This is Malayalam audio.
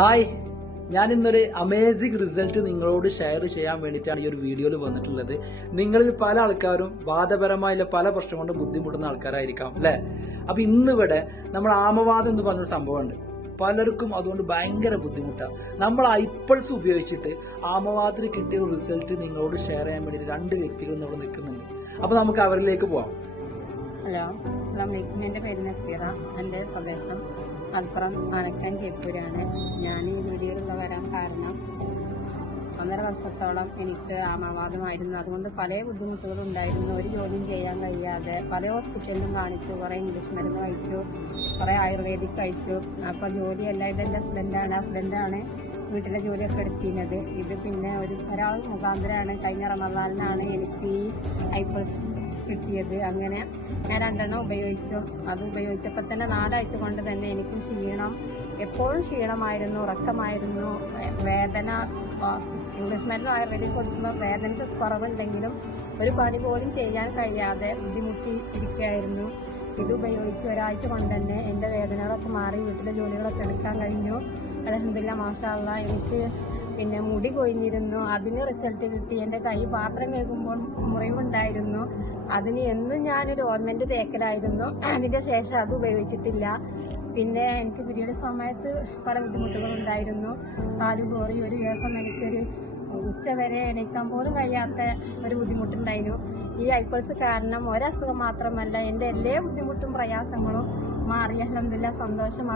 ഹായ്, ഞാൻ ഇന്നൊരു അമേസിംഗ് റിസൾട്ട് നിങ്ങളോട് ഷെയർ ചെയ്യാൻ വേണ്ടിയിട്ടാണ് ഈ ഒരു വീഡിയോയിൽ വന്നിട്ടുള്ളത്. നിങ്ങളിൽ പല ആൾക്കാരും വാദപരമായ പല പ്രശ്നം കൊണ്ട് ബുദ്ധിമുട്ടുന്ന ആൾക്കാരായിരിക്കാം അല്ലേ? അപ്പൊ ഇന്നിവിടെ നമ്മൾ ആമവാദം എന്ന് പറഞ്ഞൊരു സംഭവമുണ്ട്. പലർക്കും അതുകൊണ്ട് ഭയങ്കര ബുദ്ധിമുട്ടാണ്. നമ്മൾ ഐപ്പിൾസ് ഉപയോഗിച്ചിട്ട് ആമവാദത്തിന് കിട്ടിയ ഒരു റിസൾട്ട് നിങ്ങളോട് ഷെയർ ചെയ്യാൻ വേണ്ടിയിട്ട് 2 വ്യക്തികൾ ഇവിടെ നിൽക്കുന്നുണ്ട്. അപ്പൊ നമുക്ക് അവരിലേക്ക് പോവാം. ഹലോ, അസ്സലാമു അലൈക്കും. എൻ്റെ പേര് നസീറ. എൻ്റെ സ്വദേശം മലപ്പുറം ആനക്കാൻ ജയ്പൂരാണ്. ഞാൻ ഈ വീഡിയോയിലുള്ള വരാൻ കാരണം 1.5 വർഷത്തോളം എനിക്ക് ആമവാദമായിരുന്നു. അതുകൊണ്ട് പല ബുദ്ധിമുട്ടുകളും ഉണ്ടായിരുന്നു. ഒരു ജോലിയും ചെയ്യാൻ കഴിയാതെ പല ഹോസ്പിറ്റലിലും കാണിച്ചു, കുറേ ഇംഗ്ലീഷ് മരുന്ന് കഴിച്ചു, കുറേ ആയുർവേദിക് കഴിച്ചു. അപ്പോൾ ജോലിയല്ല, ഇതെൻ്റെ ഹസ്ബൻഡാണ് വീട്ടിലെ ജോലിയൊക്കെ എടുത്തിരുന്നത്. ഇത് പിന്നെ ഒരാൾ മുഖാന്തരമാണ്. കഴിഞ്ഞ റമദാനിലാണ് എനിക്ക് ഈ ഐപ്പിൾസ് കിട്ടിയത്. അങ്ങനെ ഞാൻ 2 ഉപയോഗിച്ചു. അത് ഉപയോഗിച്ചപ്പോൾ തന്നെ 4 ആഴ്ച കൊണ്ട് തന്നെ എനിക്ക് ക്ഷീണം, എപ്പോഴും ക്ഷീണമായിരുന്നു, ഉറക്കമായിരുന്നു, വേദന. ഇംഗ്ലീഷ് മരുന്ന് ആയുർവേദിക് കൊടുക്കുമ്പോൾ വേദനയ്ക്ക് കുറവുണ്ടെങ്കിലും ഒരു പണി പോലും ചെയ്യാൻ കഴിയാതെ ബുദ്ധിമുട്ടി ഇരിക്കുകയായിരുന്നു. ഇത് ഉപയോഗിച്ച് 1 ആഴ്ച കൊണ്ട് തന്നെ എൻ്റെ വേദനകളൊക്കെ മാറി, വീട്ടിലെ ജോലികളൊക്കെ എടുക്കാൻ കഴിഞ്ഞു. അൽഹംദുലില്ലാ, മാഷാ അല്ലാഹ്. എനിക്ക് പിന്നെ മുടി കൊഴിഞ്ഞിരുന്നു, അതിന് റിസൾട്ട് കിട്ടി. എൻ്റെ കൈ പാത്രം കേൾക്കുമ്പോൾ മുറിവുണ്ടായിരുന്നു, അതിന് എന്നും ഞാനൊരു ഓർമെന്റ് തേക്കലായിരുന്നു. അതിൻ്റെ ശേഷം അത് ഉപയോഗിച്ചിട്ടില്ല. പിന്നെ എനിക്ക് പീരിയഡ് സമയത്ത് പല ബുദ്ധിമുട്ടുകളുണ്ടായിരുന്നു. കാല് കോറി, ഒരു ദിവസം എനിക്കൊരു ഉച്ചവരെ എണീക്കാൻ പോലും കഴിയാത്ത ഒരു ബുദ്ധിമുട്ടുണ്ടായിരുന്നു. ഈ ഐപ്പിൾസ് കാരണം ഒരസുഖം മാത്രമല്ല, എൻ്റെ എല്ലാ ബുദ്ധിമുട്ടും പ്രയാസങ്ങളും മാറി. അൽഹംദുലില്ലാ, സന്തോഷം.